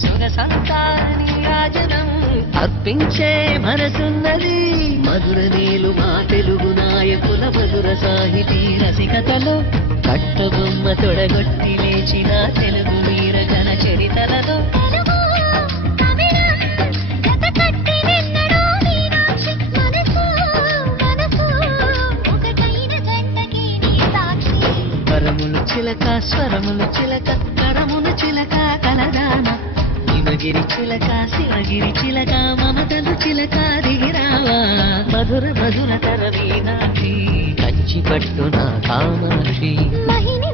సురసంతా నీరాజనం అర్పించే మనసున్నది మధుర నీలు మా తెలుగు నాయకుల మధుర సాహితీ రసికతలో కట్టబొమ్మ తొడగొట్టి లేచిన తెలుగు వీర జన చరితలలో స్వరములు చిలక స్వరములు చిలక కరములు చిలక కలదాన హిమగిరి చిలక శివగిరి చిలక మమతలు చిలక దిగిరావా మధుర మధుర తర మీనాక్షి కంచి పట్టున కామాక్షి మహిని